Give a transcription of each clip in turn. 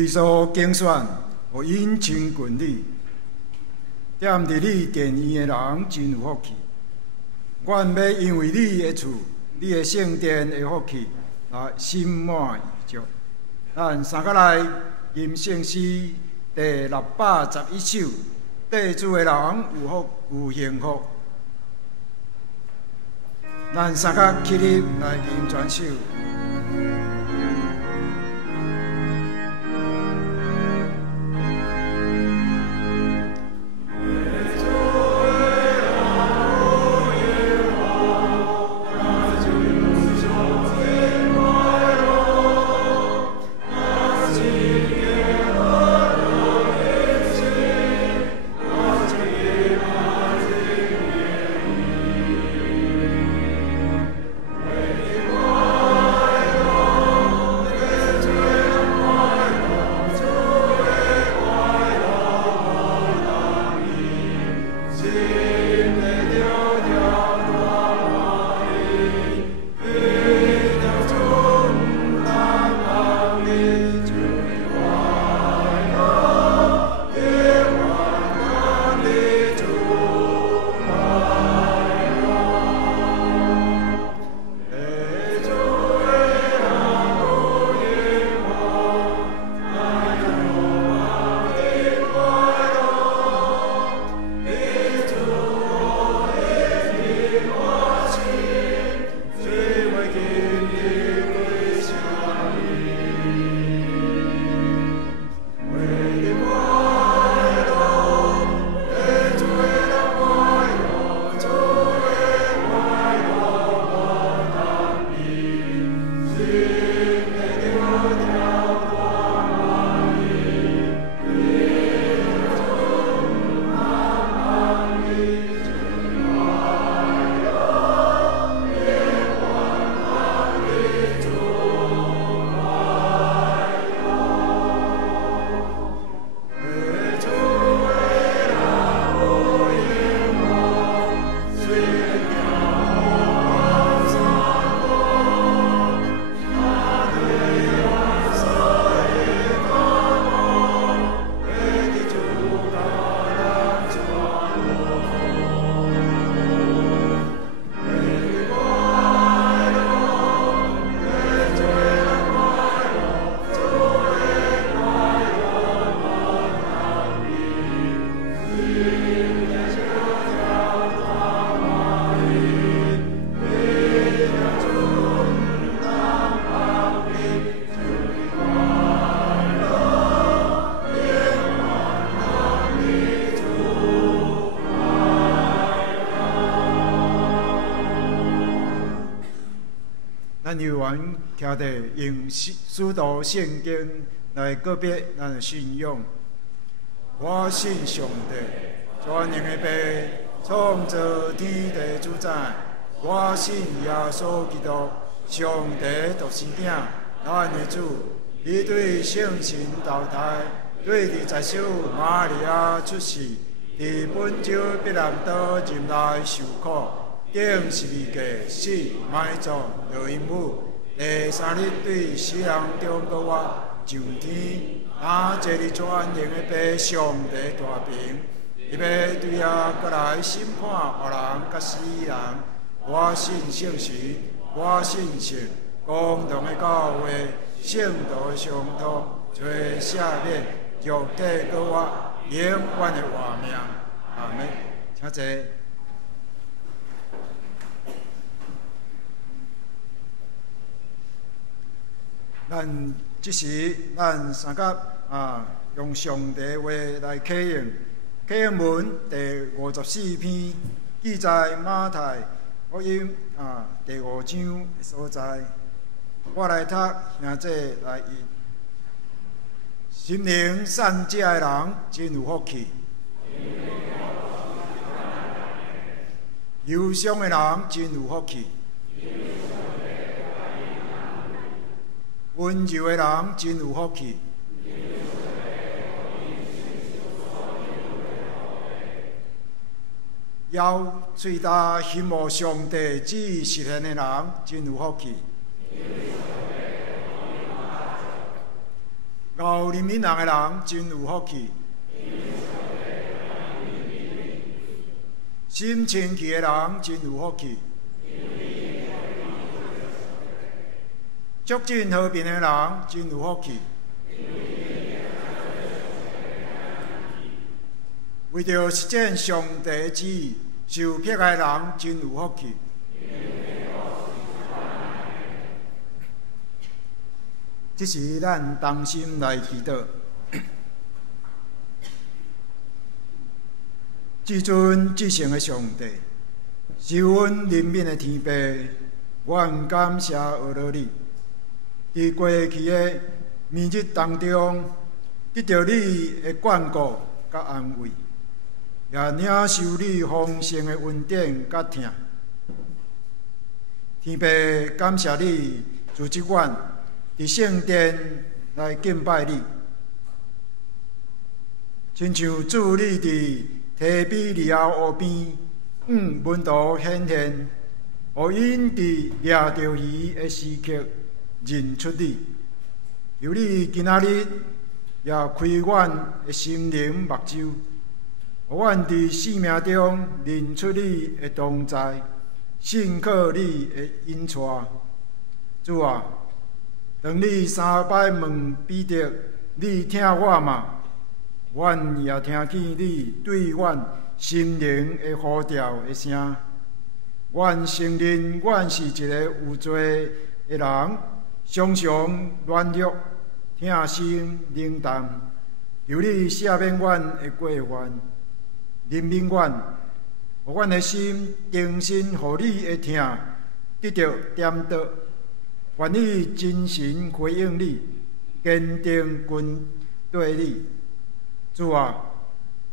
你所竞选，有引擎quyền利，踮伫你殿院的人真有福氣。願要因為你的厝、你的聖殿的福氣，來心滿意足。咱三個來吟聖詩第611首，地主的人有福有幸福。咱三個起立來吟全首。咱有缘听着用使徒圣经来告别咱的信仰。我信上帝，全能的父，创造天地主宰。我信耶稣基督，上帝独生子，咱的主。伊对圣神投胎，对20首玛利亚出世，伫本州必然岛任内受苦。顶12个死埋葬落阴府，第3日对死人中国我上天，坐伫全能的父上帝大屏，伊要对遐过来审判活人甲死人。我信圣神，我信神，公同的教会，圣道的相通，罪赦免，肉体过我永远的活命。阿门。请坐。咱即时，咱三甲用上帝话来启应。启应文第54篇，记载马太福音第5章的所在。我来读，兄弟来译。心灵善食的人真有福气，忧伤的人真有福气。温柔的人真有福气，要嘴大羡慕上帝旨意实现的人真有福气。熬有怜悯人的人真有福气。心清气的人真有福气。促进和平的人真有福气。为着实践上帝的旨意，受迫害的人真有福气。这是咱同心来祈祷。至尊至圣的上帝，是阮怜悯的天父，阮感谢阿罗你，伫过去的暝日当中，得到你的眷顾甲安慰，也领受你丰盛的恩典甲疼。天父，感谢你组织阮伫圣殿来敬拜你，亲像主你伫提比利亚湖边门徒显现，互因伫掠着鱼的时刻认出你。由你今仔日也开阮的心灵目睭，互阮伫生命中认出你的同在，信靠你的引带。主啊，当你3摆问彼得，你听我嘛？阮也听见你对阮心灵的呼召的声。阮承认，阮是一个有罪的人，常常软弱、疼心冷淡。求你赦免阮的过犯，怜悯阮，互阮的心重新互你的疼得到点倒。愿你真心回应你，坚定跟对你。主啊，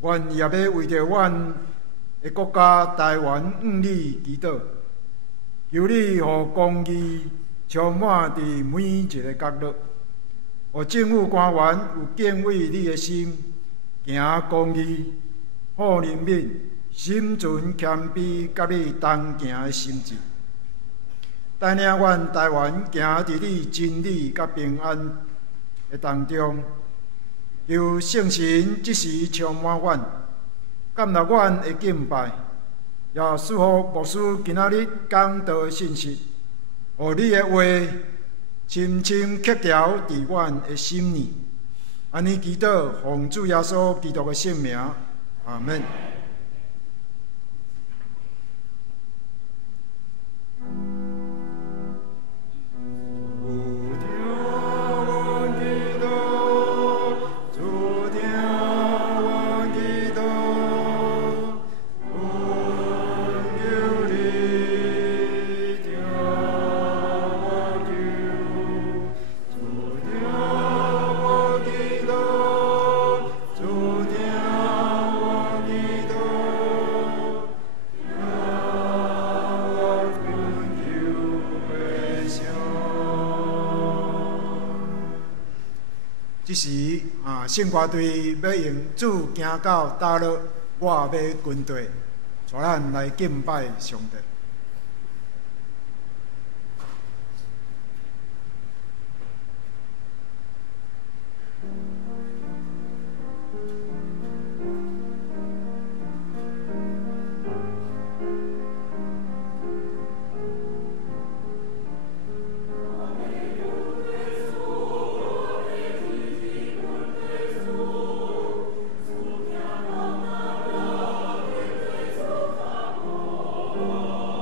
阮也要为着阮的国家台湾向你祈祷，求你互公义充满伫每一个角落，互政府官员有敬畏你的心，行公义、好人民，心存谦卑，甲你同行的心志，带领阮台湾行伫你真理甲平安的当中。求圣神即时充满阮，感纳阮的敬拜，也赐福牧师今仔日讲道的信息，互你的话深深刻条伫阮的心里。安尼祈祷，奉主耶稣基督的圣名，阿门。这时圣歌队要用主行到大路，我要军队，带咱来敬拜上帝。Oh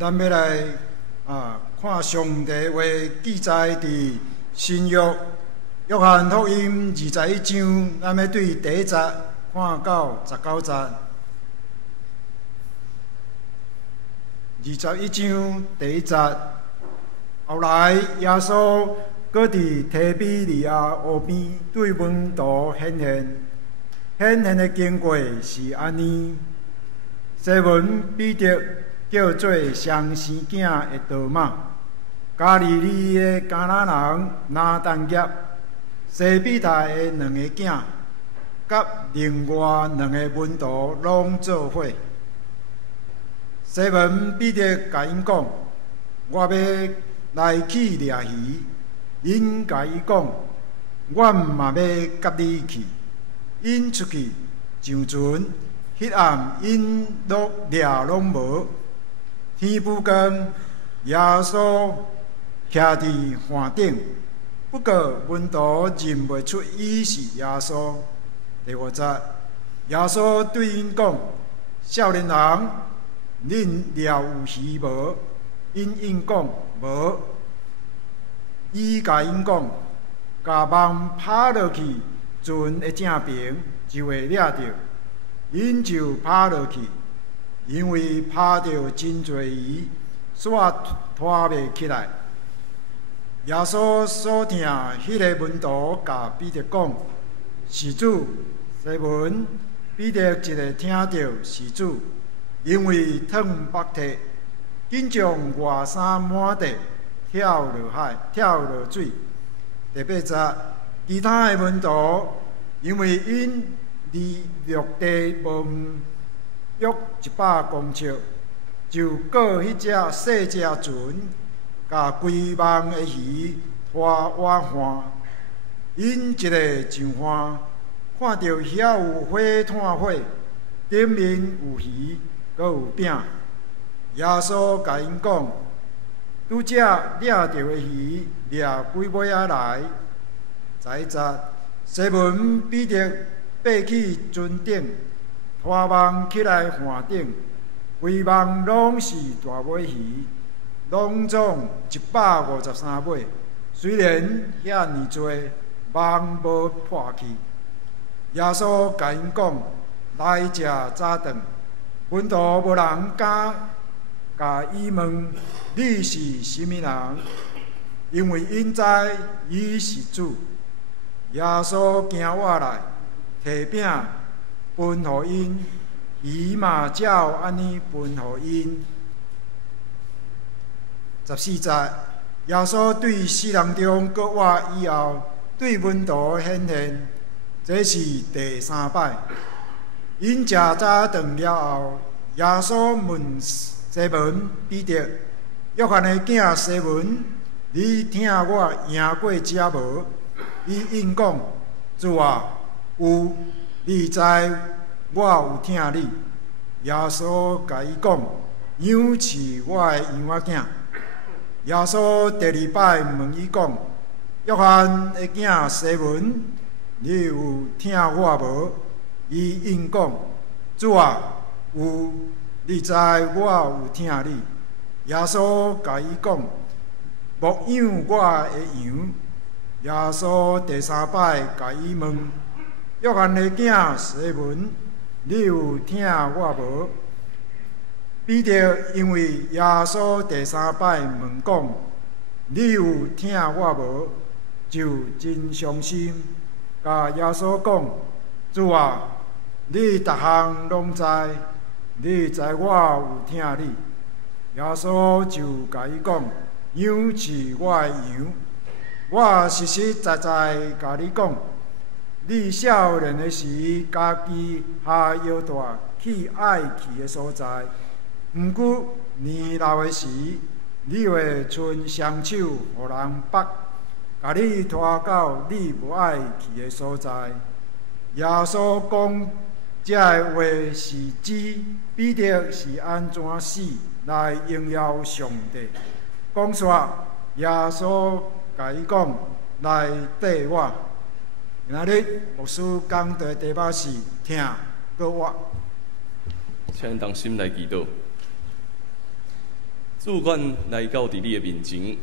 咱要来看上帝话记载伫新约约翰福音21章，咱要对第1节看到19节。21章第1节，后来耶稣搁伫提比利亚湖边对门徒显现的经过是安尼：西门彼得叫做双生囝的多马，加利利的迦拿人拿但业，西庇太的2个囝，甲另外2个门徒拢做伙。西门彼得甲因讲：“我要来去掠鱼。”因甲伊讲：“我嘛要甲你去。”因出去上船，迄暗因掠拢无。天不光，耶稣徛伫岸顶，不过门徒认袂出伊是耶稣。第5节，耶稣对因讲：“少年人，恁掠有鱼无？”因讲：“无。”伊甲因讲：“甲网拍落去，船的正平就会掠着。”因就拍落去，因为拍着真侪鱼，煞拖袂起来。耶稣所听迄个门徒甲彼得讲：“是主。”西门彼得一个听到是主，因为脱北体，紧将外衫满地。跳落海，跳落水。第8节，其他的门徒因为因离陆地无约100公尺，就过迄只细只船，甲规网的鱼拖往岸。因一个上岸，看到遐有火炭火，顶面有鱼，阁有饼。耶稣甲因讲：“拄则掠着的鱼，掠几尾仔来？”11节，西门彼得爬去船顶，拖网起来岸顶，规网拢是大尾鱼，拢总153尾。虽然遐尼多，网无破去。耶稣甲因讲：“来食早顿。”门徒无人敢甲伊问：“你是甚物人？”因为因知伊是主。耶稣行过来，摕饼分互因，伊嘛照安尼分互因。14节，耶稣对4人中各活以后，对门徒显现，这是第3摆。因食早顿了后，耶稣问西门彼得：“约翰的囝西门，你听我赢过遮无？”伊应讲：“主啊，有，你知我有听你。”耶稣甲伊讲：“羊是我的羊仔囝。”耶稣第2摆问伊讲：“约翰的囝西门，你有听我无？”伊应讲：“主啊，有，你知我有听你。”耶稣甲伊讲：“牧养我的羊。”耶稣第3摆甲伊问：“约翰的囝西门，你有听我无？”彼得因为耶稣第3摆问讲：“你有听我无？”就真伤心，甲耶稣讲：“主啊，你逐项拢知，你知我有听你。”耶稣就甲伊讲：“羊是我的羊。我实实在在甲你讲，你少年的时，家己下腰带去爱去的所在；毋过年老的时，你会伸双手互人绑，甲你拖到你无爱去的所在。”耶稣讲这个话是指彼得是安怎死来荣耀上帝。讲煞，耶稣甲伊讲：“来缀我。”今日牧师讲的题目是听搁活。请当心来祈祷。主，阮来到伫你的面前，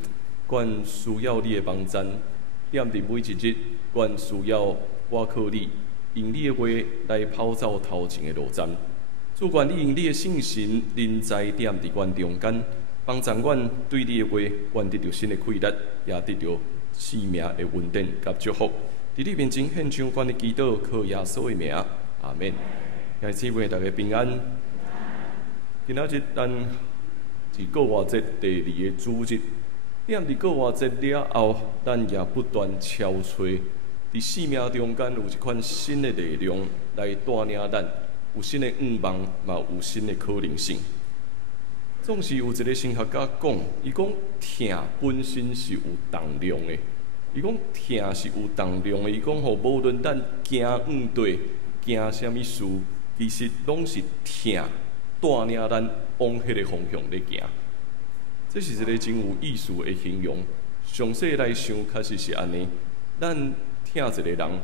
阮需要你的帮衬，踮伫每一日，阮需要我靠你，用你的话来跑走头前的路站。主，愿你用你的圣神临在踮伫阮中间，帮助阮对你的话，愿得到新的开力，也得到生命的稳定甲祝福。伫你面前献上阮的祈祷，靠耶稣的名，阿免。弟兄姊妹，大家平安。今仔日咱是过活节第2个主日，踮伫过活节了后，咱也不断敲吹，伫生命中间有一款新的力量来带领咱，有新的愿望，嘛有新的可能性。总是有一个神学家讲，伊讲疼本身是有重量的。伊讲疼是有重量的。伊讲吼，无论咱行远地，行啥物事，其实拢是疼带领咱往迄个方向咧行。这是一个真有意思的形容。详细来想，确实是安尼。咱疼一个人，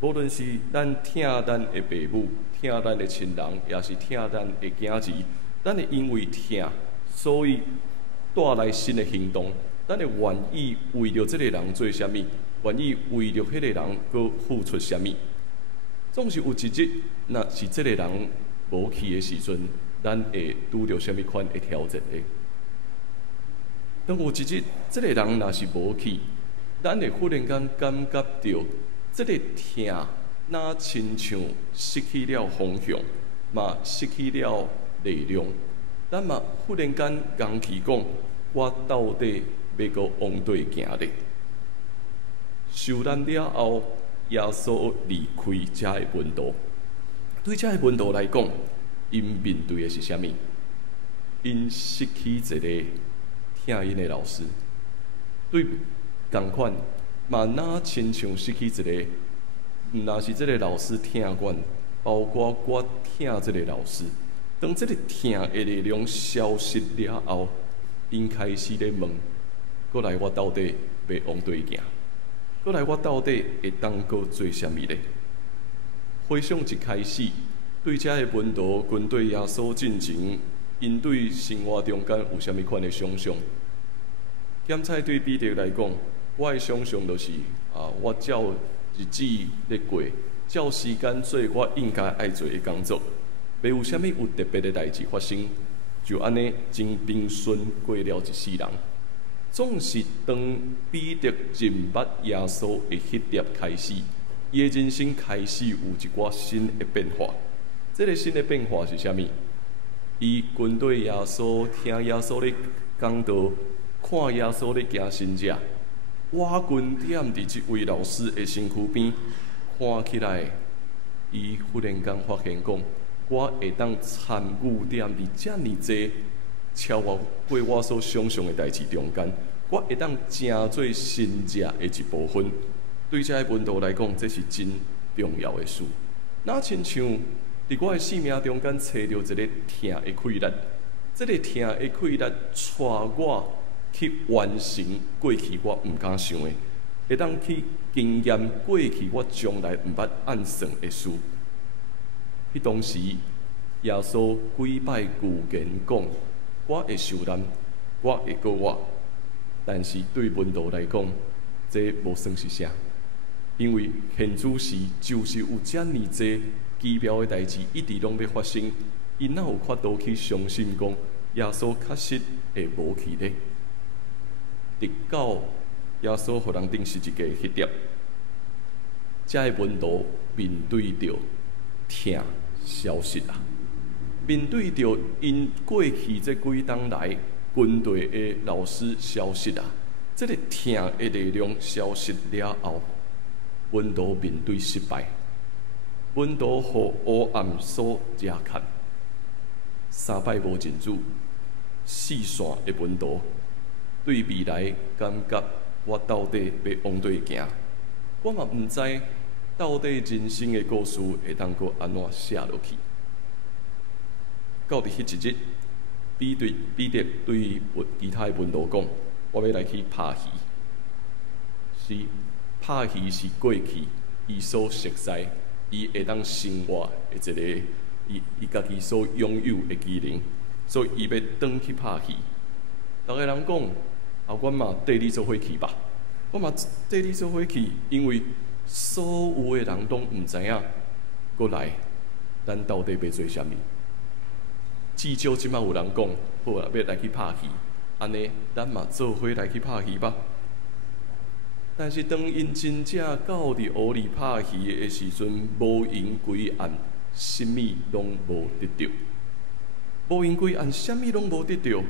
无论是咱疼咱的爸母、疼咱的亲人，也是疼咱的囝儿，咱会因为疼，所以带来新的行动。咱会愿意为着这个人做啥物，愿意为着迄个人搁付出啥物。总是有一日，若是这个人无去的时阵，咱会拄着啥物款的挑战呢？当有一日，这个人若是无去，咱会忽然间感觉到这个疼，那亲像失去了方向，嘛失去了力量。咱嘛忽然间讲起讲，我到底要搁往对行咧？受难了后，耶稣离开这个门徒。对这个门徒来讲，因面对的是啥物？因失去一个疼因的老师。对，同款嘛，那亲像失去一个，若是这个老师疼阮，包括我疼这个老师。当这个疼的力量消失了后，因开始咧问。过来，我到底要往对行？过来，我到底会当搁做啥物咧？回想一开始，对这个门徒跟对耶稣进前，因对生活中间有啥物款的想象？检菜对彼得来讲，我的想象就是我照日子咧过，照时间做我应该爱做的工作，袂有啥物有特别的代志发生，就安尼真平顺过了一世人。总是当彼得认捌耶稣的迄点开始，伊的人生开始有一寡新的变化。这个新的变化是啥物？伊跟对耶稣，听耶稣咧讲道，看耶稣咧行神迹。我跟踮伫即位老师的身躯边，看起来，伊忽然间发现讲，我会当参与踮伫遮尔济。超过我所想象的代志中间，我会当成做神迹的一部分。对这个门徒来讲，这是真重要的事。那亲像伫我的生命中间找到一个疼的气力，这个疼的气力带我去完成过去我毋敢想的，会当去经验过去我从来毋捌按算的事。迄当时，耶稣几摆旧言讲。我会受难，我会过活，但是对门徒来讲，这无算是啥，因为现主时就是有遮尔济奇妙的代志一直拢要发生，因哪有法度去相信讲耶稣确实会无去呢？直到耶稣互人定十字架迄点，这个门徒面对着疼消失啦。面对着因过去这几冬来军队的老师消失啊，这个疼的力量消失了后，门徒面对失败，门徒互黑暗所遮看，3摆无认主，4线的门徒对未来感觉我到底要往对行，我嘛毋知到底人生的故事会当搁安怎写落去。到伫迄一日，彼得对其他的门徒讲：“我要来去拍鱼。”是拍鱼是过去伊所熟悉、伊会当生活的一个伊家己所拥有的技能，所以伊要转去拍鱼。逐个人讲，啊，阮嘛缀你做伙去吧。我嘛缀你做伙去，因为所有诶人拢毋知影，过来，咱到底要做啥物？至少即摆有人讲，好啦，要来去拍戏，安尼咱嘛做伙来去拍戏吧。但是当因真正到伫屋里拍戏诶时阵，无因归案，啥物拢无得着。无因归案，啥物拢无得着。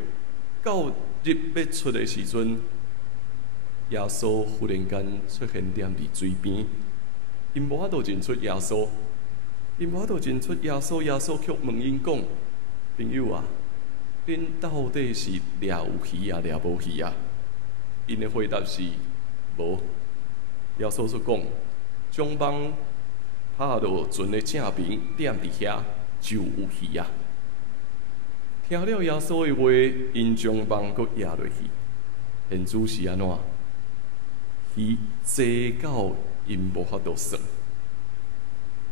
到日要出诶时阵，耶稣忽然间出现踮伫水边，因无法度认出耶稣，耶稣却问因讲：“朋友啊，恁到底是掠有鱼啊，掠无鱼啊？”因诶回答是。无，耶稣说讲，将网拍到船的正边，踮伫遐就有鱼啊。听了耶稣的话，因将网搁压落去。现主是安怎？鱼多到因无法度算。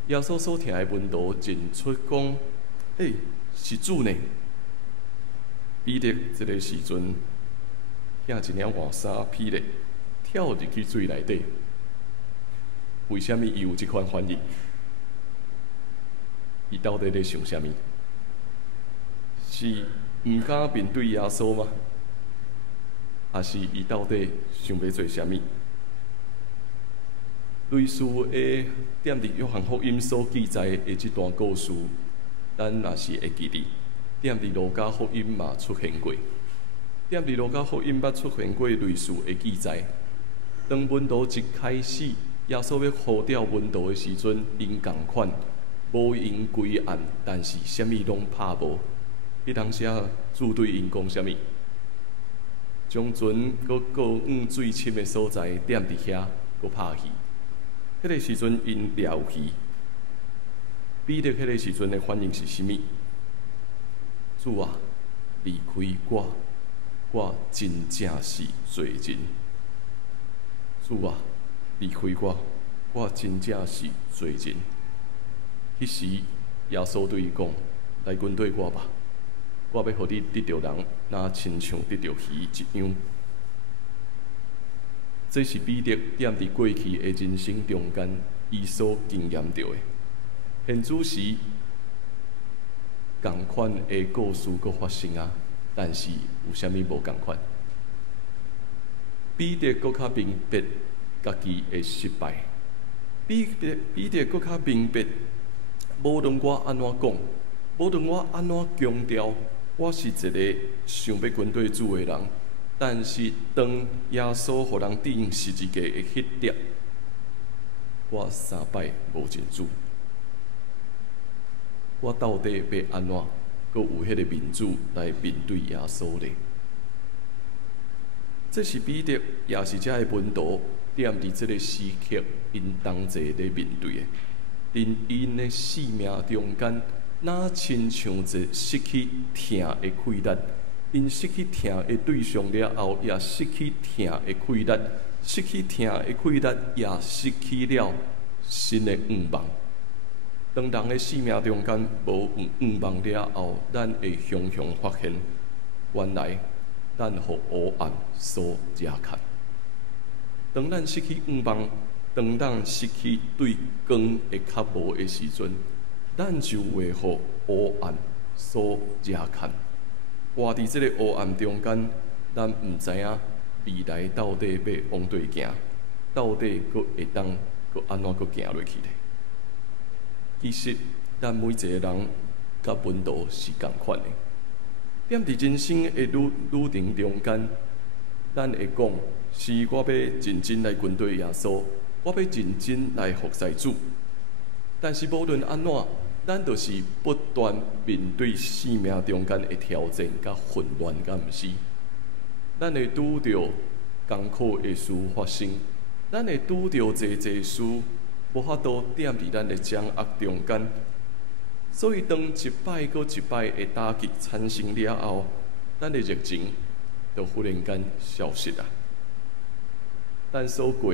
耶稣所听的门徒认出讲，是主呢。彼得这个时阵，领一领换衫披咧。跳入去水内底，为虾米伊有即款反应？伊到底咧想啥物？是毋敢面对耶稣吗？还是伊到底想要做啥物？类似诶，踮伫约翰福音所记载诶即段故事，咱若是会记得，踮伫路加福音嘛出现过，踮伫路加福音捌出现过类似诶记载。当门徒一开始，耶稣要呼召门徒的时阵，因共款，无因归案，但是啥物拢拍无。迄当时主对因讲啥物？将船搁往水深的所在踮伫遐，搁拍鱼。迄个时阵因掠有鱼。彼得迄个时阵的反应是啥物？主啊，离开我真正是罪人。主啊，离开我真正是罪人。迄时，耶稣对伊讲：“来跟对我吧，我要互你得着人，若亲像得着鱼一样。”这是彼得踮伫过去的人生中间，伊所经验到的。现主时，同款的故事搁发生啊，但是有啥物无同款？彼得搁较明白家己的失败，彼得搁较明白，无论我安怎讲，无论我安怎强调，我是一个想要跟对主的人，但是当耶稣互人钉十字架的迄刻，我3摆无认主，我到底要安怎，搁有迄个面子来面对耶稣呢？这是彼得，也是遮个门徒，踮伫这个时刻，因同齐咧面对的。因的生命中间，哪亲像一失去疼的气力，因失去疼的对象了后，也失去疼的气力，失去疼的气力，也失去了新的愿望。当人的生命中间无愿望了后，咱会常常发现，原来。咱互黑暗所遮牵。当咱失去愿望，当咱失去对光会较无的时阵，咱就会互黑暗所遮牵。活伫这个黑暗中间，咱毋知影未来到底要往对行，到底佫会当佫安怎佫行落去咧？其实，咱每一个人甲门徒是共款的。踮伫人生的旅程中间，咱会讲是我要认真来跟对耶稣，我要认真来服侍主。但是无论安怎，咱就是不断面对生命中间的挑战、甲混乱，甲毋是？咱会拄着艰苦的事发生，咱会拄着济事，无法度踮伫咱的掌握中间。所以，当一摆搁一摆的打击产生了后，咱的热情就忽然间消失了。咱所过，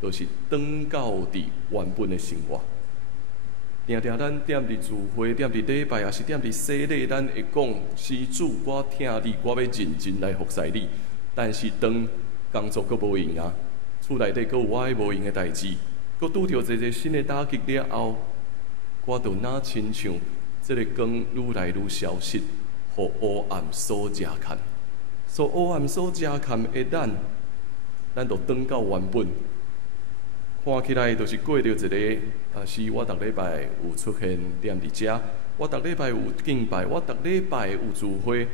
就是转到伫原本的生活。定定咱踮伫聚会、踮伫礼拜，也是踮伫洗礼，咱会讲施主，我听你，我要认真来服侍你。但是当工作阁无用啊，厝内底阁有我无用的代志，阁拄着一个新的打击了后，我就哪亲像这个光愈来愈消失，互黑暗所遮牵。所黑暗所遮牵的咱就转到原本。看起来就是过着一个是我逐礼拜有出现踮伫遮，我逐礼拜有敬拜，我逐礼拜有聚会，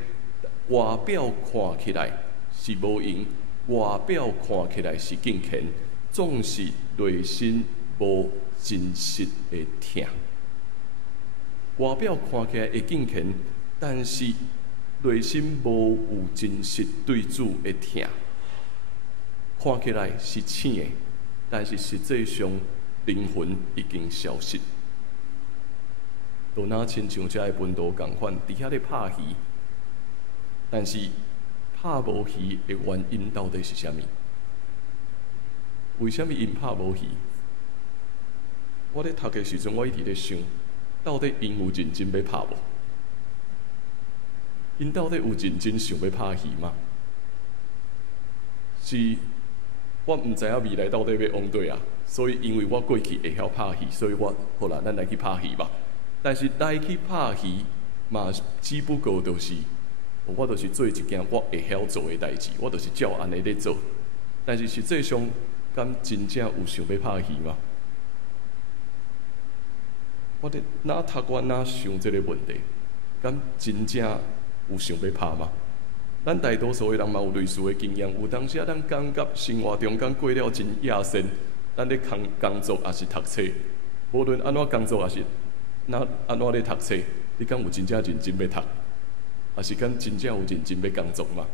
外表看起来是无用，外表看起来是敬虔，总是内心无真实的疼。外表看起来会敬虔，但是内心无有真实对主的疼。看起来是醒的，但是实际上灵魂已经消失。就若亲像遮个文道共款，伫遐咧拍鱼，但是拍无鱼的原因到底是啥物？为什么因拍无鱼？我咧读的时阵，我一直咧想，到底因有认真要拍无？因到底有认真想要拍鱼吗？是我毋知影未来到底要往对啊，所以因为我过去会晓拍鱼，所以我好啦，咱来去拍鱼吧。但是来去拍鱼嘛，只不过就是我就是做一件我会晓做的代志，我就是照安尼咧做。但是实际上，敢真正有想要拍鱼吗？我咧哪读我哪想这个问题，敢真正有想要拍吗？咱大多数的人嘛有类似的经验，有当时咱感觉生活中间过了真野线，咱咧工作也是读册，无论安怎工作也是安怎咧读册，你敢有真正认真要读，还是敢真正有认真要工作嘛？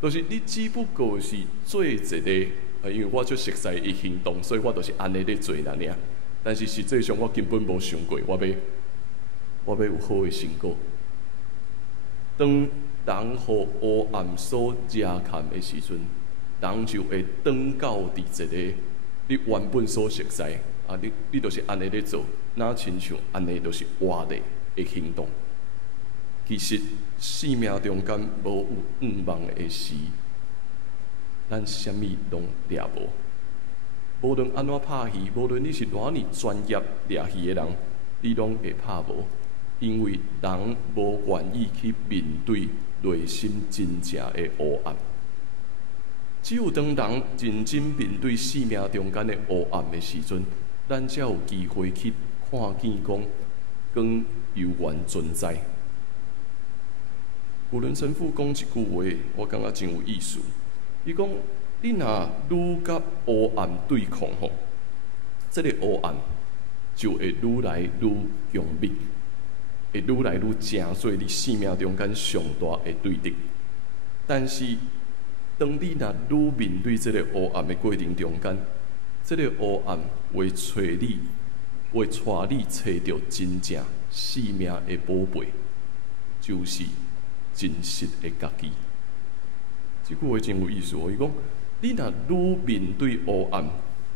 就是你只不过是做一个，因为我就熟悉伊行动，所以我就是安尼咧做啦尔。但是实际上我根本无想过我要有好的成果。当人互黑暗所遮牵的时阵，人就会转到伫一个你原本所熟悉你就是安尼咧做，哪亲像安尼就是活的行动。其实生命中间无有毋忘的事，咱啥物拢掠无。无论安怎拍戏，无论你是偌尼专业掠戏的人，你拢会拍无，因为人无愿意去面对内心真正的黑暗。只有当人认真面对生命中间的黑暗的时阵，咱才有机会去看见讲光犹原存在。古伦神父讲一句话，我感觉真有意思。伊讲：你若愈甲黑暗对抗吼，这个黑暗就会愈来愈强烈，会愈来愈成做你生命中间上大的对敌。但是，当你若愈面对这个黑暗的过程中间，这个黑暗会带你找到真正生命的宝贝，就是真实的家己。这句话真有意思哦。伊讲，你若愈面对黑暗，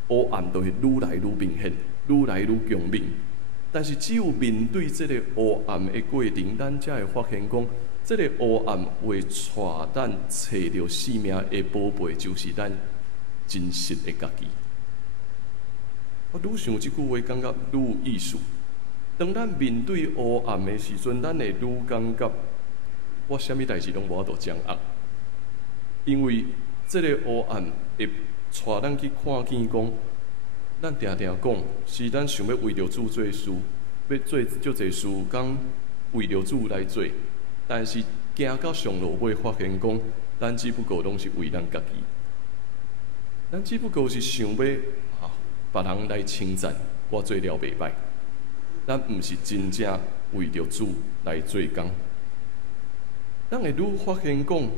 黑暗就会愈来愈明显，愈来愈强烈。但是只有面对这个黑暗的过程，咱才会发现讲，这个黑暗会带咱找到生命的宝贝，就是咱真实的家己。我愈想这句话，感觉愈有意思。当咱面对黑暗的时阵，咱会愈感觉我啥物代志拢无法度掌握，因为这个黑暗会带咱去看见讲，咱常常讲是咱想要为着主做事，要做足侪事，讲为着主来做，但是行到上路尾，发现讲，咱只不过拢是为咱家己，咱只不过是想要别人来称赞我做了袂歹，咱毋是真正为着主来做工。咱会愈发现讲，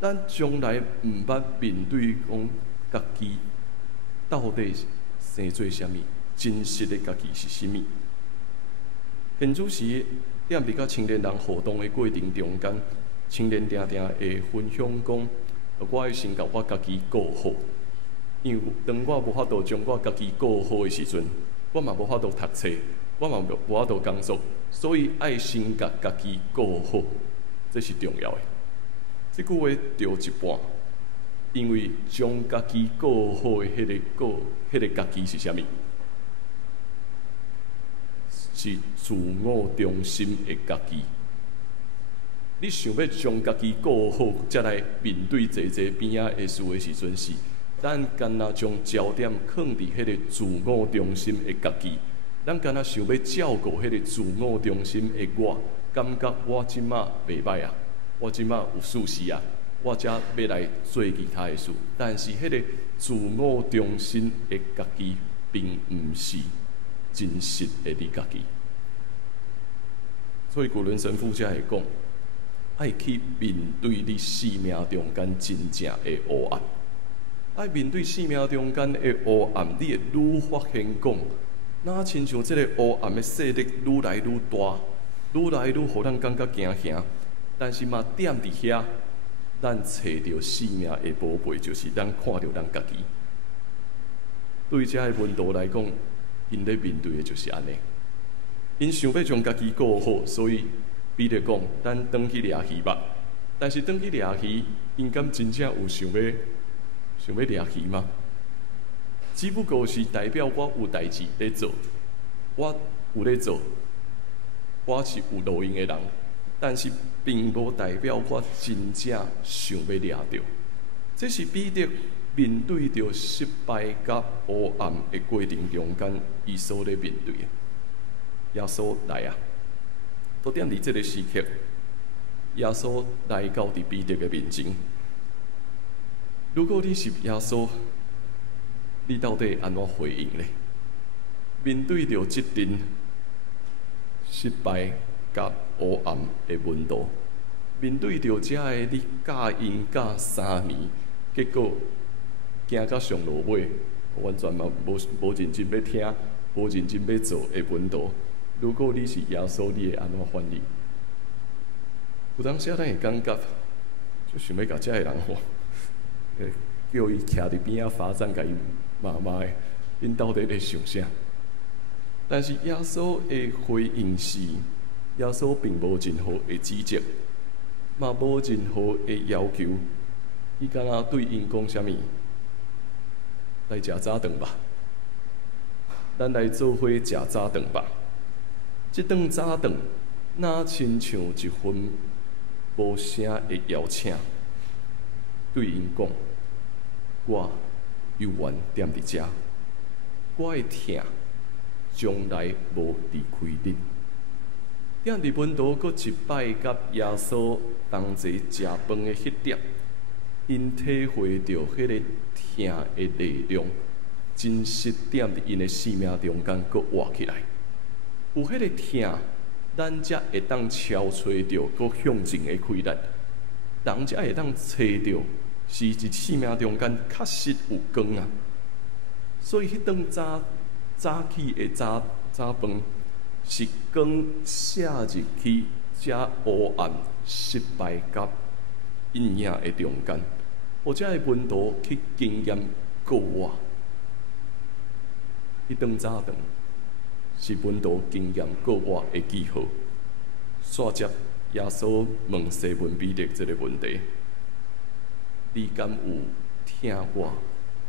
咱将来毋捌面对讲家己到底生做啥物，真实的家己是啥物。现主时踮伫甲青年人互动的过程中间，青年定定会分享讲，我会先甲我家己顾好，因为当我无法度将我家己顾好的时阵，我嘛无法度读册，我嘛无法度工作，所以爱先甲家己顾好，这是重要的。这句话对一半，因为将家己顾好的迄个家己是啥物？是自我中心的家己。你想要将家己顾好，才来面对坐边仔的事的时阵是，咱干那将焦点放伫迄个自我中心的家己，咱干那想要照顾迄个自我中心的我，感觉我即马袂歹啊，我即马有事事啊，我才要来做其他的事。但是迄个自我中心的家己，并毋是真实的你家己。所以古伦神父才会讲，爱去面对你生命中间真正的黑暗。爱面对生命中间的黑暗，你会愈发现讲，哪亲像这个黑暗的势力愈来愈大，愈来愈互咱感觉惊吓。但是嘛，踮伫遐，咱找到生命的宝贝，就是咱看到咱家己。对这个文道来讲，因咧面对的就是安尼。因想要将家己顾好，所以彼得讲，咱转去掠鱼吧。但是转去掠鱼，因敢真正有想要掠鱼吗？只不过是代表我有代志咧做，我有咧做，我是有路用的人，但是并无代表我真正想要掠着。这是彼得面对着失败甲黑暗的过程中间，伊所咧面对的。耶稣来啊！都踮伫这个时刻，耶稣来到伫彼得的面前。如果你是耶稣，你到底安怎回应呢？面对着这阵失败甲黑暗的温度，面对着这个你教因教3年，结果行到上路尾，完全嘛无认真要听，无认真要做的温度。如果你是耶稣，你会安怎反应？有当时咱会感觉，就想要甲这个人吼，叫伊徛伫边仔罚站，甲伊骂骂的，因到底在想啥？但是耶稣的回应是，耶稣并无任何的指责，嘛无任何的要求，伊敢若对因讲啥物？来食早顿吧，咱来做伙食早顿吧。这顿早顿，哪亲像一份无声的邀请，对因讲：我有缘踮伫遮，我的疼将来无离开恁。踮伫门徒阁一摆甲耶稣同齐食饭的迄点，因体会到迄个疼的力量，真实踮伫因的生命中间阁活起来。有迄个疼，咱才会当超找到搁向前的开力，人才会当找到是一生命中间确实有光啊。所以迄顿早起的早饭，是光射入去这黑暗、失败甲阴影的中间，或者的温度去经验过活。迄顿早顿。是门徒经验过活的记号。煞接耶稣问西门彼得这个问题：你敢有听我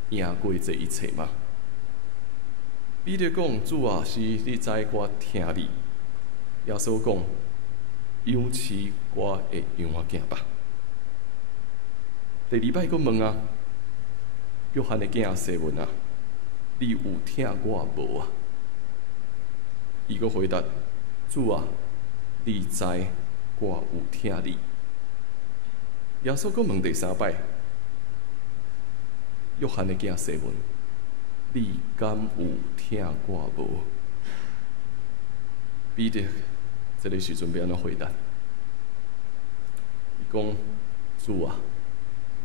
赢过这一切吗？彼得讲：主啊，是你知我听你。耶稣讲：养饲我的羊仔囝吧。第二摆佫问啊，约翰的囝西门啊，你有听我无啊？伊佫回答：主啊，你知我有听你。耶稣佫问第三摆：约翰的囝西门，你敢有听我无？彼得这个时阵要安怎回答？伊讲：主啊，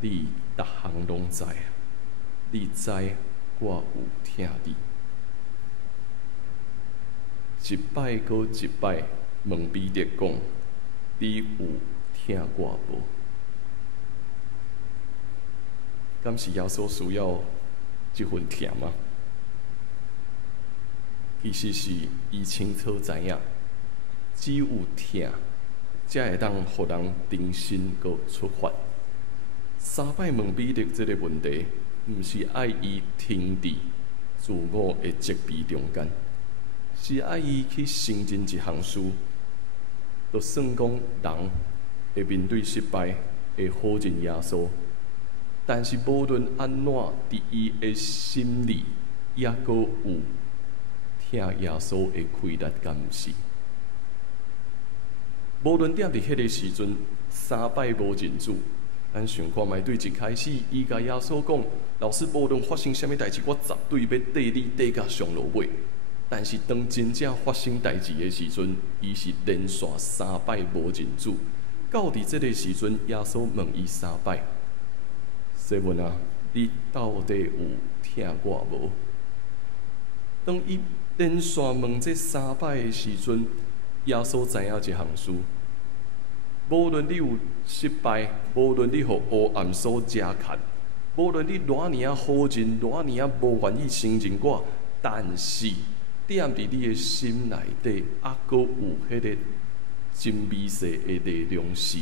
你逐项拢知，你知我有听你。一摆搁一摆问彼得讲：你有听我无？敢是耶稣需要这份疼吗？其实是伊清楚知影，只有疼，才会当互人重新搁出发。三摆问彼得这个问题，毋是爱伊停伫自我的责备中间，是爱伊去承认一项事，就算讲人会面对失败，会否认耶稣，但是无论安怎，伫伊的心里，也阁有听耶稣的开力，敢毋是？无论踮伫迄个时阵，三摆无认主，咱想看觅对一开始，伊甲耶稣讲：“老师，无论发生啥物代志，我绝对要缀你缀甲上落尾。”但是当真正发生代志的时阵，伊是连续三摆无认主。到伫这个时阵，耶稣问伊三摆：“西门啊，你到底有听我无？”当伊连续问这三摆的时阵，耶稣知影一项事：无论你有失败，无论你互黑暗所遮牵，无论你偌尔啊好认，偌尔啊无愿意承认我，但是踮伫你的心内底，还阁有迄个真美丽的力量是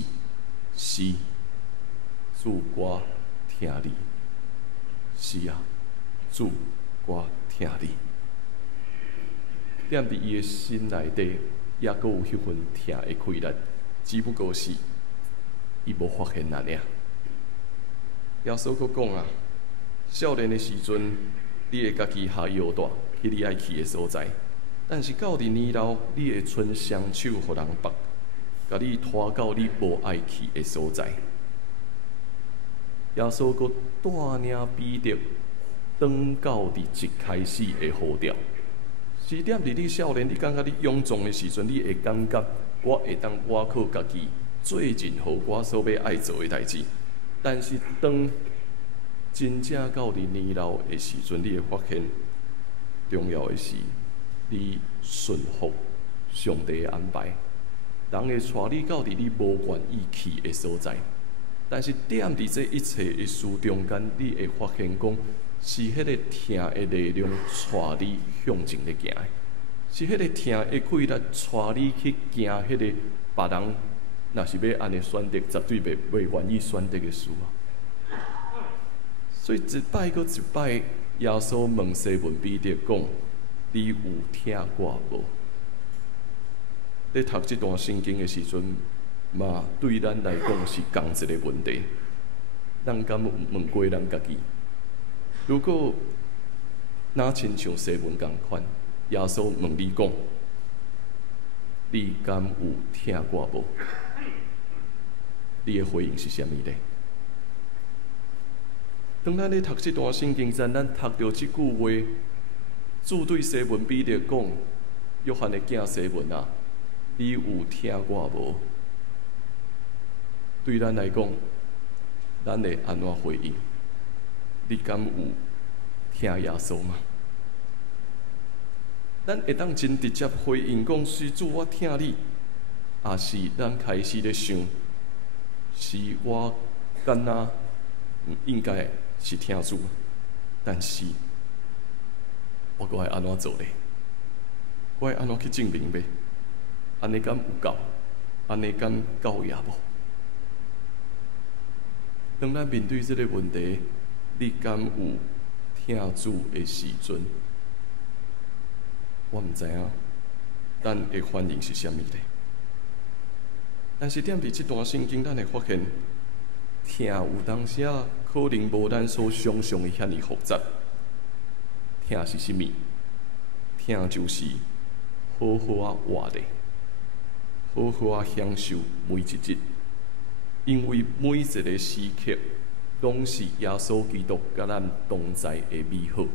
主我听你，是啊，主我听你。踮伫伊的心内底，也阁有迄份疼的开力，只不过是伊无发现尔。耶稣阁讲啊，少年的时阵，你会家己下药大去你爱去的所在，但是到伫年老，你会伸双手互人绑，甲你拖到你无爱去的所在。耶稣阁带领彼得，转到伫一开始的呼召。是踮伫你少年，你感觉你勇壮的时阵，你会感觉我会当我靠家己做任何我所要爱做的代志。但是当真正到伫年老的时阵，你会发现重要的是你顺服上帝的安排。人会带你到伫你无愿意去的所在，但是踮伫这一切的事中间，你会发现讲。是迄个疼的力量带你向前咧行，是迄个疼的气力带你去行迄个别人若是要安尼选择，绝对袂愿意选择的事啊。所以一摆搁一摆，耶稣问西门彼得讲：“你有听我无？”咧读这段圣经的时阵，嘛对咱来讲是同一个问题。咱敢有问过咱家己？如果若亲像西门共款，耶稣问你讲：“你敢有听我无？”你的回应是啥物呢？当咱咧读这段圣经时，咱读到即句话，主对西门彼得讲：“约翰的囝西门啊，你有听我无？”对咱来讲，咱会安怎回应？你敢有听耶稣吗？咱会当真直接回应讲：“是主，我听你。”还是咱开始咧想，是我敢若毋应该是听主，但是我该安怎做呢？我会安怎去证明呗？安尼敢有够？安尼敢够也无？当咱面对这个问题，你敢有听主的时阵，我毋知影咱的反应是啥物呢？但是踮伫这段圣经，咱会发现，听有当时啊，可能无咱所想象的遐尼复杂。听是啥物？听就是好好啊活咧，好好啊享受每一日，因为每一个时刻，拢是耶稣基督甲咱同在的美好。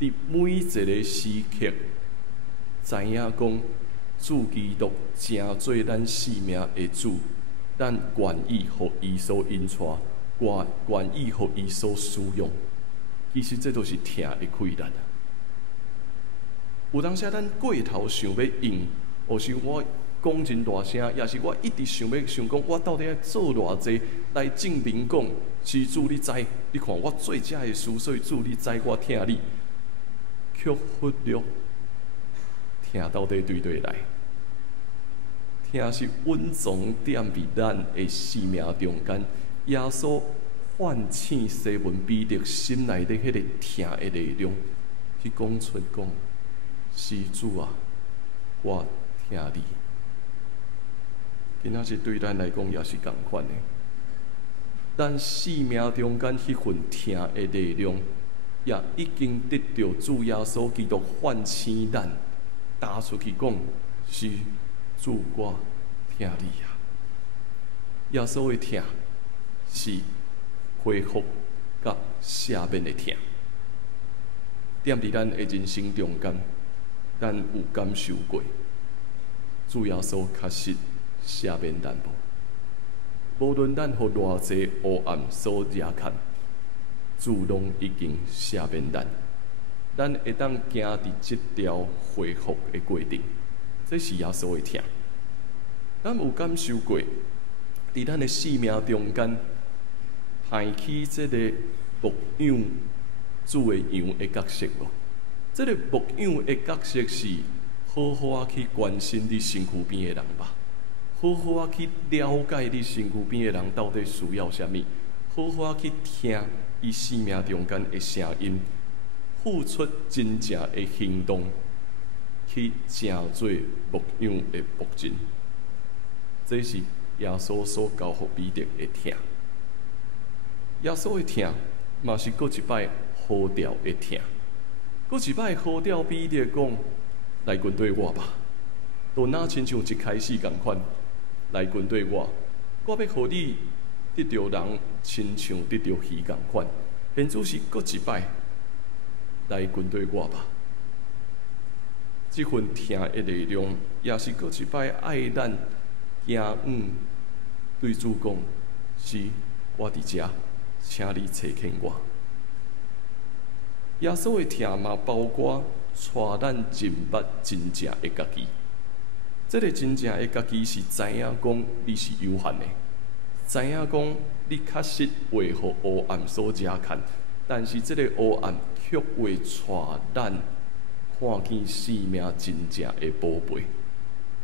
伫每一个时刻，知影讲主基督成做咱生命的主，咱愿意互伊所引带，愿意互伊所使用。其实这都是听的开力。有当时咱过头想要用，或是我讲真大声，也是我一直想讲，我到底要做偌济来证明讲，是主你知，你看我做这的事，所以主你知，我听你，却忽略疼到底对对来？疼是稳重踮伫咱的生命中间，耶稣唤醒西门彼得心内的迄个疼的力量，去讲出讲：施主啊，我疼你。今仔日对咱来讲也是同款的，咱生命中间迄份疼的力量，也已经得到主耶稣基督唤醒咱，打出去讲：是主我疼你啊！耶稣的疼是恢复甲赦免的疼，踮伫咱的人生中间，咱有感受过，主耶稣确实赦免咱无？无论咱互偌济黑暗所压看，主拢已经赦免咱。咱会当行伫即条恢复的过程，这是耶稣的疼。咱有感受过，伫咱的生命中间，排起即个牧养主的羊的角色无？即个牧养的角色是好好啊去关心你身躯边的人吧，好好啊去了解你身躯边的人到底需要啥物，好好啊去听伊生命中间的声音，付出真正的行动，去成做牧养的牧人。这是耶稣所交予彼得的疼。耶稣的疼，嘛是搁一摆呼召的疼，搁一摆呼召彼得讲：来跟对我吧。就那亲像一开始共款，来跟对我，我要互你得到人，亲像得到鱼共款。现主是搁一摆来跟对我吧。这份疼的力量，也是搁一摆爱咱行对主讲：是我伫遮，请你找见我。耶稣的疼嘛，包括带咱认捌真正的家己。这个真正的家己是知影讲你是有限的，知影讲你确实会互黑暗所遮看，但是这个黑暗却会带咱看见生命真正的宝贝，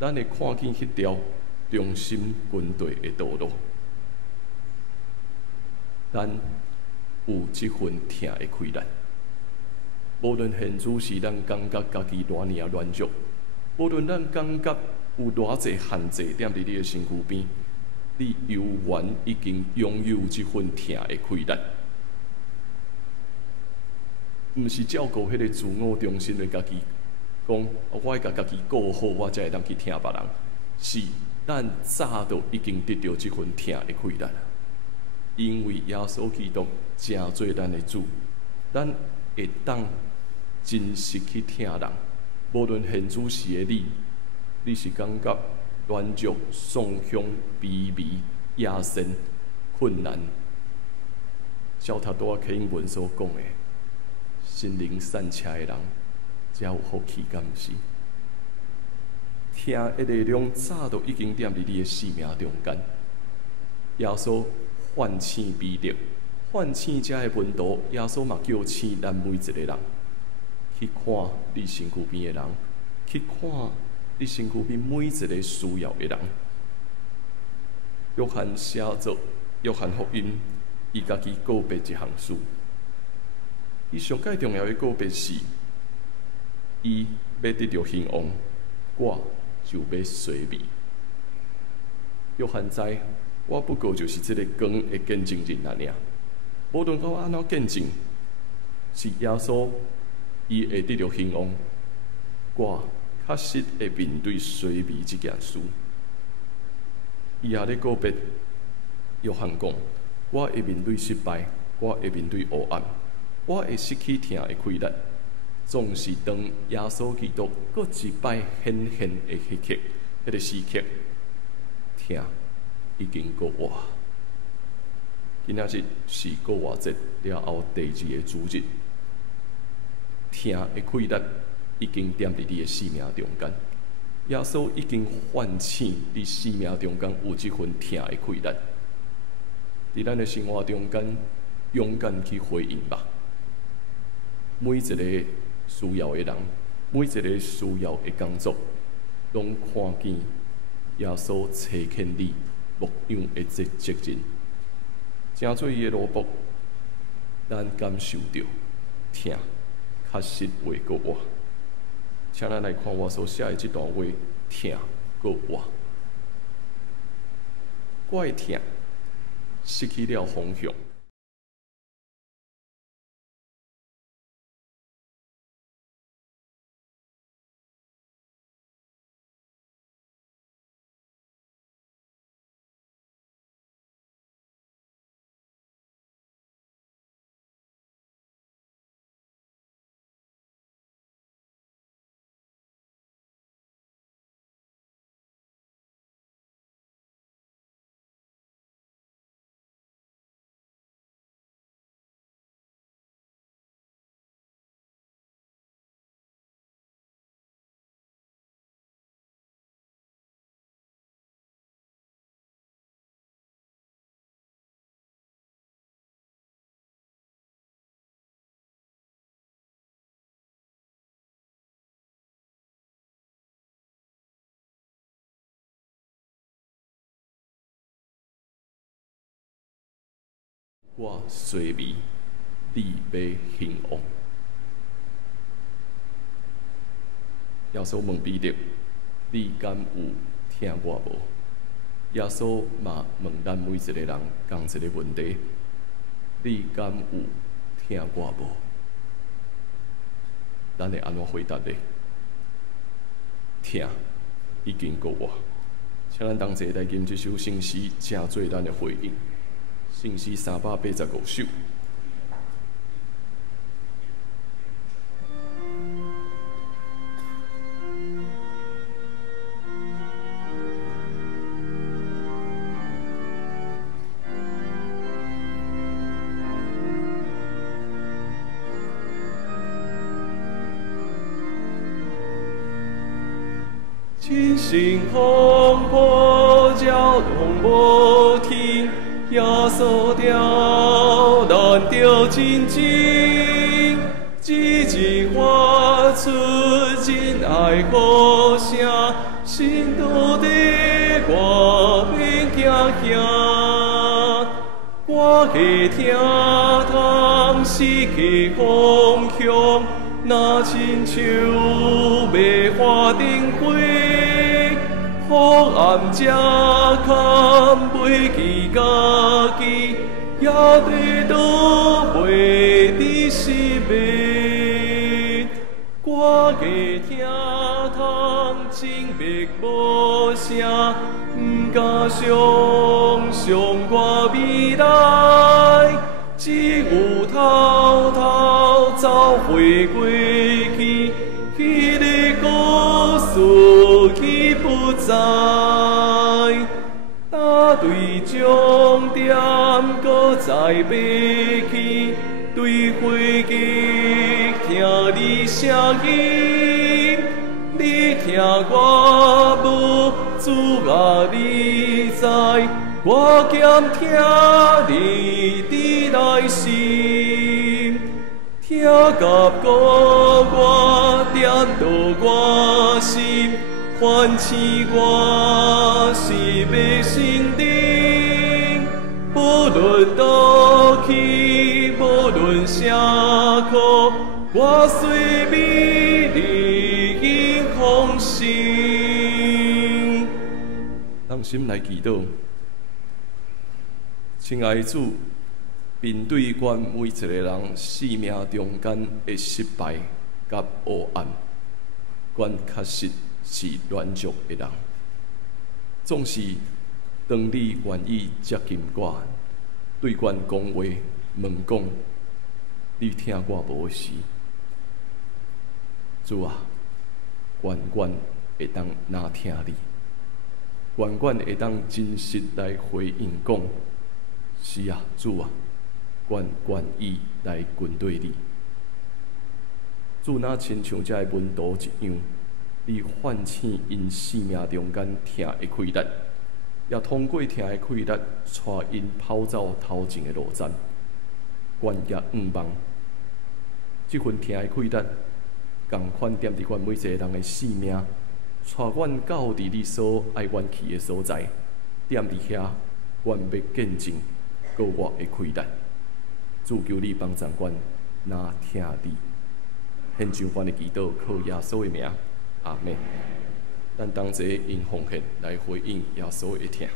咱会看见迄条忠心军队的道路。咱有这份疼的亏难，无论现主是咱感觉家己偌尔软弱，无论咱感觉有偌济限制踮伫你的身躯边，你犹原已经拥有这份疼的亏难。毋是照顾迄个自我中心的家己，讲我要甲家己顾好，我才会当去疼别人。是咱早就已经得到这份疼的亏难，因为耶稣基督正做咱的主，咱会当真实去疼人。无论现主时的你是感觉软弱、丧凶、卑微、野生、困难，照他多经文所讲的，心灵散车的人，才有福气，敢毋是？疼的力量早就已经踮伫你的生命中间。耶稣唤醒彼得，唤醒这的门徒，耶稣嘛叫醒咱每一个人，去看你身躯边的人，去看你身躯边每一个需要的人。约翰写作约翰福音，伊家己告别一项事，伊上界重要的告别是，伊要得到兴旺，我就要衰微。约翰知，我不过就是这个光的见证人尔。无论我安怎见证，是耶稣，伊会得到兴旺，我确实会面对衰微这件事。伊也咧告别，约翰讲：我会面对失败，我会面对黑暗，我会失去疼的亏难。总是当耶稣基督搁一摆显现的迄刻，迄个时刻，疼已经过活。今仔日是过活节了后第二个主日，疼的亏难已经踮伫你的生命中间。耶稣已经唤醒你生命中间有这份疼的亏难，伫咱的生活中间勇敢去回应吧。每一个需要的人，每一个需要的工作，拢看见耶稣差遣你牧养的责任。正做伊的奴仆，咱感受到疼，确实话过活。请咱来看我所写的这段话，疼过活。我的疼失去了方向。我随迷，你要兴旺。耶稣问彼得：“你敢有听我无？”耶稣嘛问咱每一个人同一个问题：“你敢有听我无？”咱会安怎回答呢？听已经够我，请咱同齐来吟这首圣诗，正做咱的回应。圣诗385首。真心风波搅动无天，耶稣调咱着真情，一字发出真爱呼声，心都在我边行行，我的听通失去方向，若亲像未花灯花。黑暗遮堪袂记家己，也对倒袂伫失眠。我的听通静默无声，毋敢想象我未来，只有偷偷走回过去，迄个故事去不在，答对终点，搁再爬起，对回忆听你声音，你听我无，主啊你知，我兼听你的内心，听甲歌我点到我心。唤起我是要心灵，无论倒去，无论啥苦，我随你你风行。让心来祈祷，亲爱的主，面对阮每一个人生命中间的失败甲黑暗，阮确实是软弱的人，总是当你愿意接近我，对阮讲话，问讲你听我无时，主啊，愿阮会当哪听你，愿阮会当真实来回应讲，是啊，主啊，阮愿意来跟对你。主哪亲像这温度一样。你唤醒因生命中间疼的快乐，也通过疼的快乐，带因跑走头前的路站。愿也盼望，这份疼的快乐，共款踮伫阮每一个人的性命，带阮到伫你所爱阮去的所在，踮伫遐，阮要见证，搁我的开展。主求你帮助阮，若听你。献上阮的祈祷，靠耶稣的名，阿门。咱同齐用奉献来回应耶稣的听。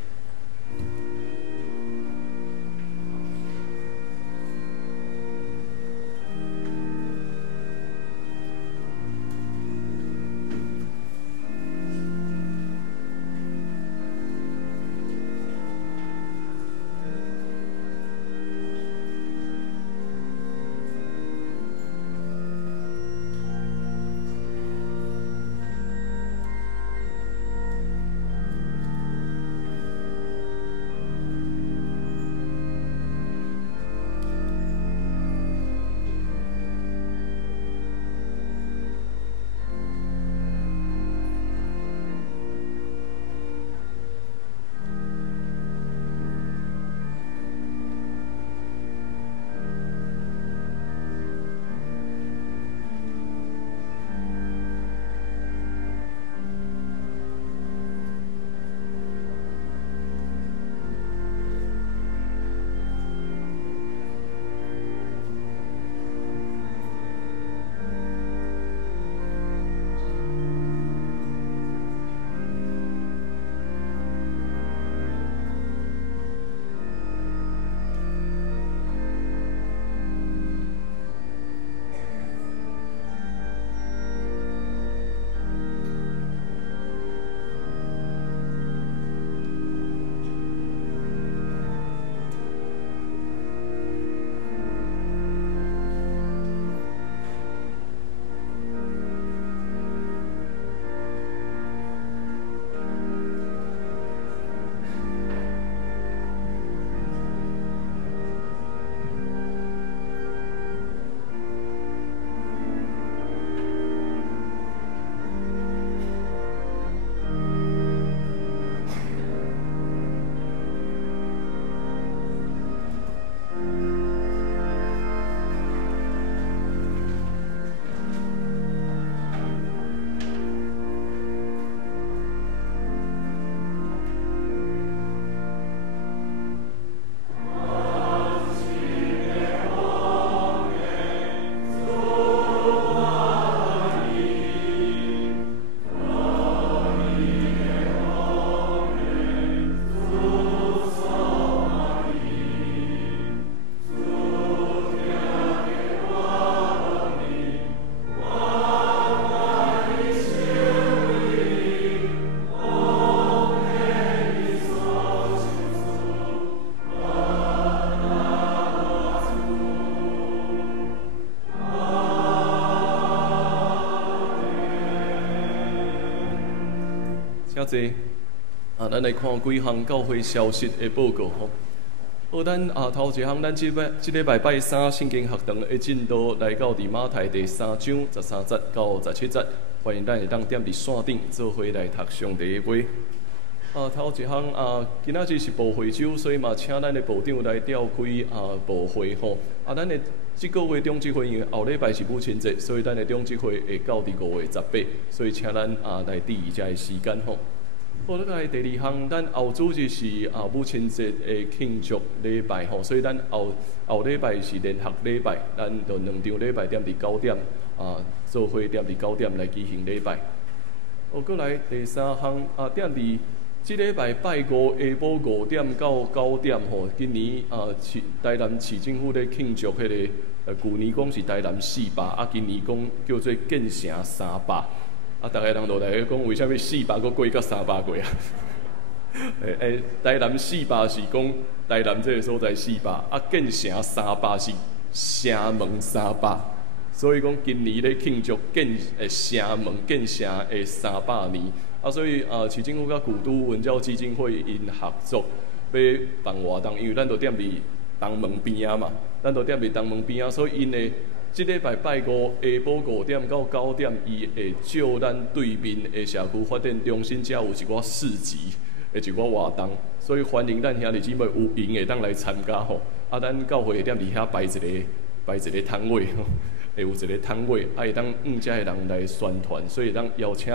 遮济咱来看几项教会消息的报告吼。好，咱头一项，咱即礼拜拜三圣经学堂的进度来到伫马太第3章13节到17节，欢迎咱会当踮伫线顶做伙来读上帝的话。头一项今仔日是部会周，所以嘛请咱的部长来召开部会吼。咱的即个月中职会因为后礼拜是母亲节，所以咱的中职会会到伫5月18，所以请咱来第二遮的时间吼。好，再来第二项，咱后主日是母亲节的庆祝礼拜吼，所以咱后礼拜是联合礼拜，咱就2场礼拜踮伫9点做伙踮伫9点来举行礼拜。好，再来第三项踮伫即礼拜拜5下晡5点到9点吼，今年台南市政府咧庆祝迄个旧年讲是台南400，今年讲叫做建城300。大家人落来讲，为虾米400搁过到300过啊？台南400是讲台南这个所在400，建城300是城门300，所以讲今年咧庆祝城门建城的300年。所以市政府甲古都文教基金会因合作，要办活动，因为咱都踮伫东门边啊嘛，咱都踮伫东门边啊，所以因的即礼拜拜5下晡5点到9点，伊会照咱对面的社区发展中心，遮有一寡市集，一寡活动，所以欢迎咱兄弟姊妹有闲会当来参加吼。咱教会会踮伫遐摆一个摊位吼。会有一个摊位，会当遮个人来宣传，所以当邀请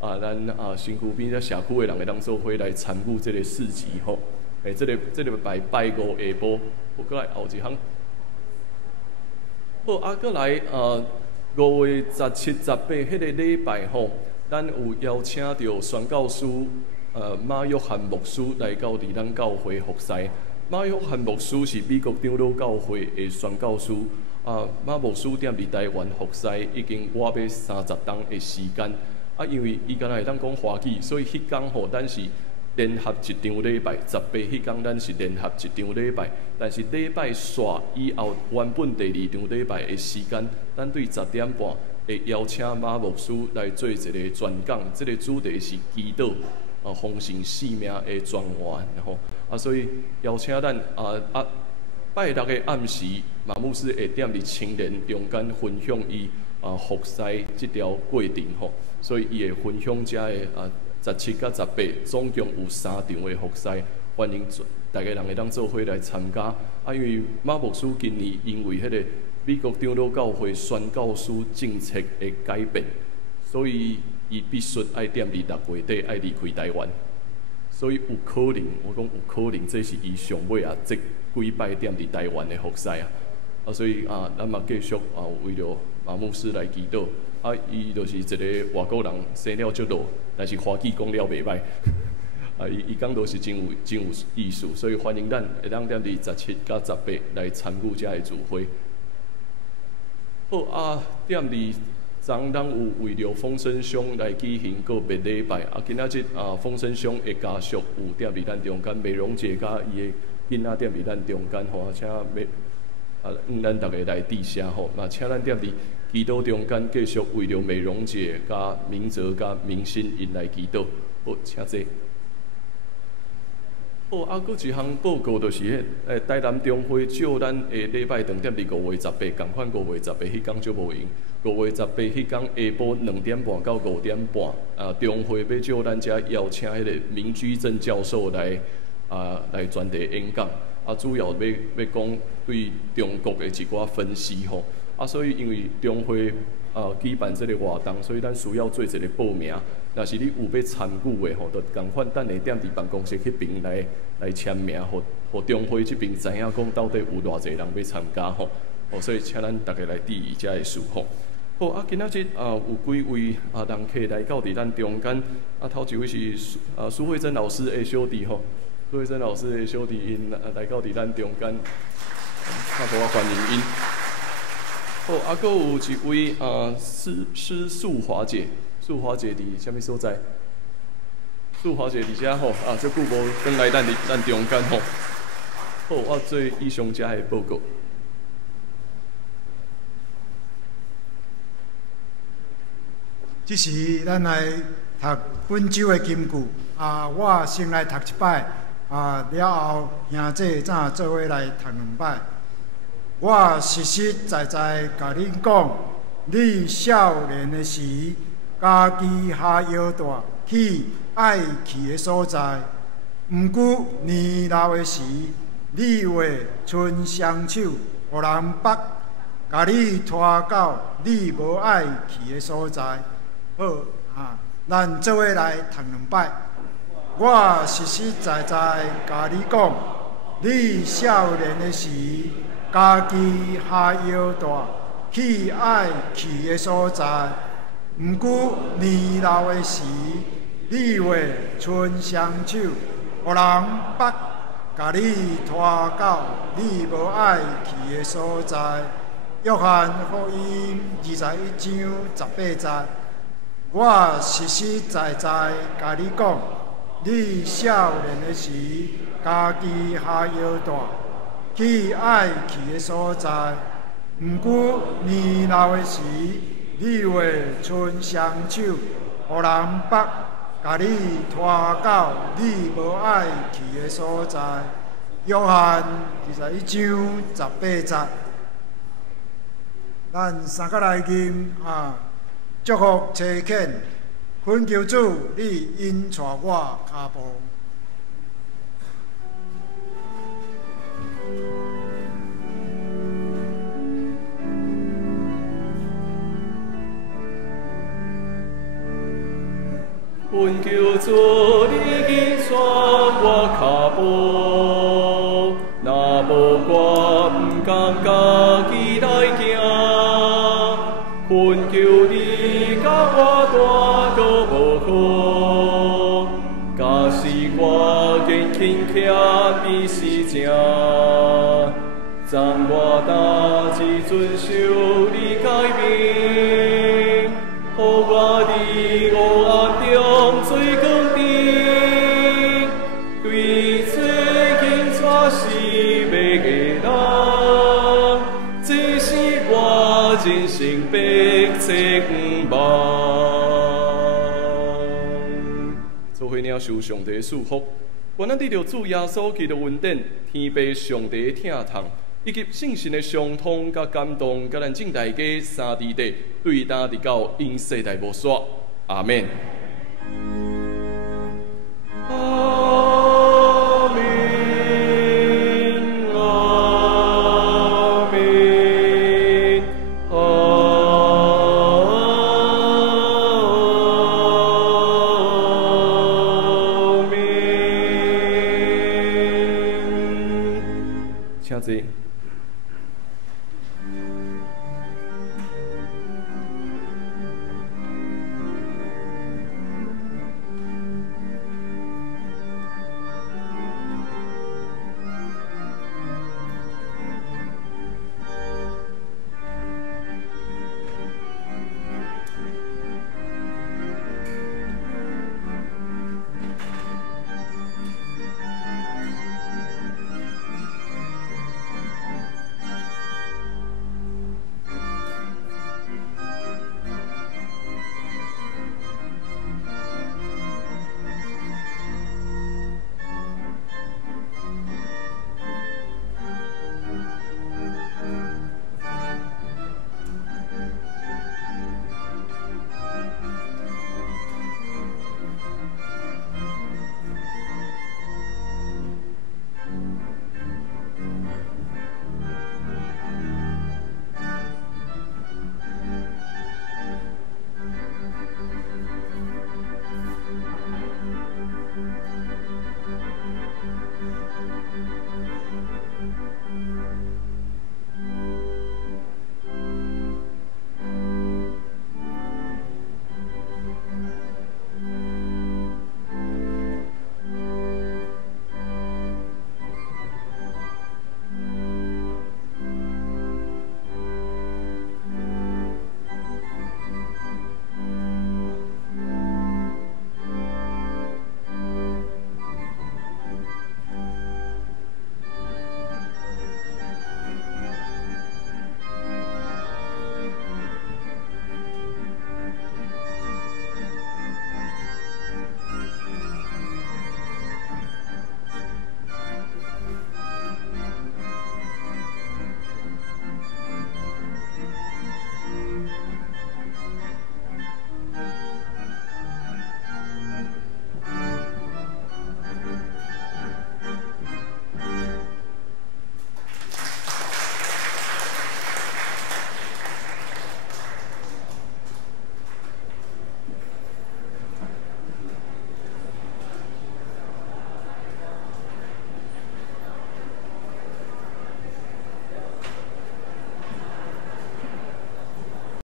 咱身躯边社区的人会当做伙来参与这个市集吼。这个拜五下晡，过来后一项。好，过来5月17、18迄个礼拜吼，咱有邀请到宣教师马约翰牧师来到伫咱教会服侍。马约翰牧师是美国长老教会的宣教师。马牧师踮伫台湾服侍已经我要30天的时间。因为伊敢若会当讲华语，所以迄天吼，咱是联合一场礼拜。18迄天咱是联合一场礼拜，但是礼拜煞以后，原本第2场礼拜的时间，咱对10点半会邀请马牧师来做一个专讲。这个主题是祈祷，丰盛生命的泉源吼。所以邀请咱拜六的暗时，马牧师会踮伫青年中间分享伊服侍这条过程吼。所以伊会分享遮的17甲18，总共有3场的服侍，欢迎大家人会当做伙来参加。因为马牧师今年因为迄个美国长老教会宣教师政策的改变，所以伊必须爱踮伫6月底爱离开台湾。所以有可能，我讲有可能，这是伊上尾这几摆踮伫台湾的服侍所以咱嘛继续为着马牧师来祈祷。伊就是一个外国人，生了足老，但是华语讲了袂歹。伊讲都是真有意思，所以欢迎咱会当踮伫17甲18来参与遮个聚会。好踮伫昨咱有为着丰盛乡来举行个别礼拜。今仔日丰盛乡的家属有踮伫咱中间，美容姐甲伊的囡仔踮伫咱中间吼，请咱大家来致谢吼，请咱踮伫祈祷中间继续为着美容姐、甲明哲、甲明心因来祈祷。好，请坐。好，搁一项报告就是台南中会照咱的礼拜堂踮伫5月18，共款5月18迄天就无闲。5月18迄天下晡2点半到5点半，中会要照咱遮邀请迄个明居正教授来专题演讲。主要要讲对中国的一寡分析吼。所以因为中会举办这个活动，所以咱需要做一个报名。若是你有要参与的吼，就共款等下踮伫办公室迄边来签名，互中会这边知影讲到底有偌济人要参加吼。所以请咱大家来注意遮个事吼。好今仔日有几位人客来到伫咱中间。头一位是苏慧珍老师的小弟吼，苏慧珍老师的小弟因来到伫咱中间，较好欢迎因。好，搁有一位施素华姐，素华姐伫啥物所在？素华姐伫遮吼，足久无转来咱中间吼。好，我做以上遮个报告。这是咱来读本周的金句我先来读一摆了后兄弟怎做伙来读2摆。我实实在在甲恁讲，你少年的时，家己下腰大去爱去的所在；毋过年老的时，你会伸双手，互人绑，甲你拖到你无爱去的所在。好咱做伙来读2摆。我实实在在甲你讲，你少年的时，家己下腰大去爱去的所在；毋过年老的时，你会伸双手，互人绑，甲你拖到你无爱去的所在。约翰福音21章18节。我实实在在甲你讲，你少年的时，家己下腰大去爱去的所在；毋过年老的时，你会伸双手，互人绑，甲你拖到你无爱去的所在。约翰21章18节。咱三个来念祝福齐恳，恳求主，你引带我脚步。阮求主你紧抓我脚步，若无我毋甘家己来行，阮求你甲我带到无好，假使我坚勤徛比是正，暂我大志遵守你诫命，予我伫黑暗中最光明，对最紧抓是要的人，这是我人生迫切望。做伙领受上帝的祝福，愿咱得到主耶稣基督恩典、天父上帝的疼痛，以及圣神的相通甲感动，甲咱正大家三弟弟对答直到永世代无煞。阿免。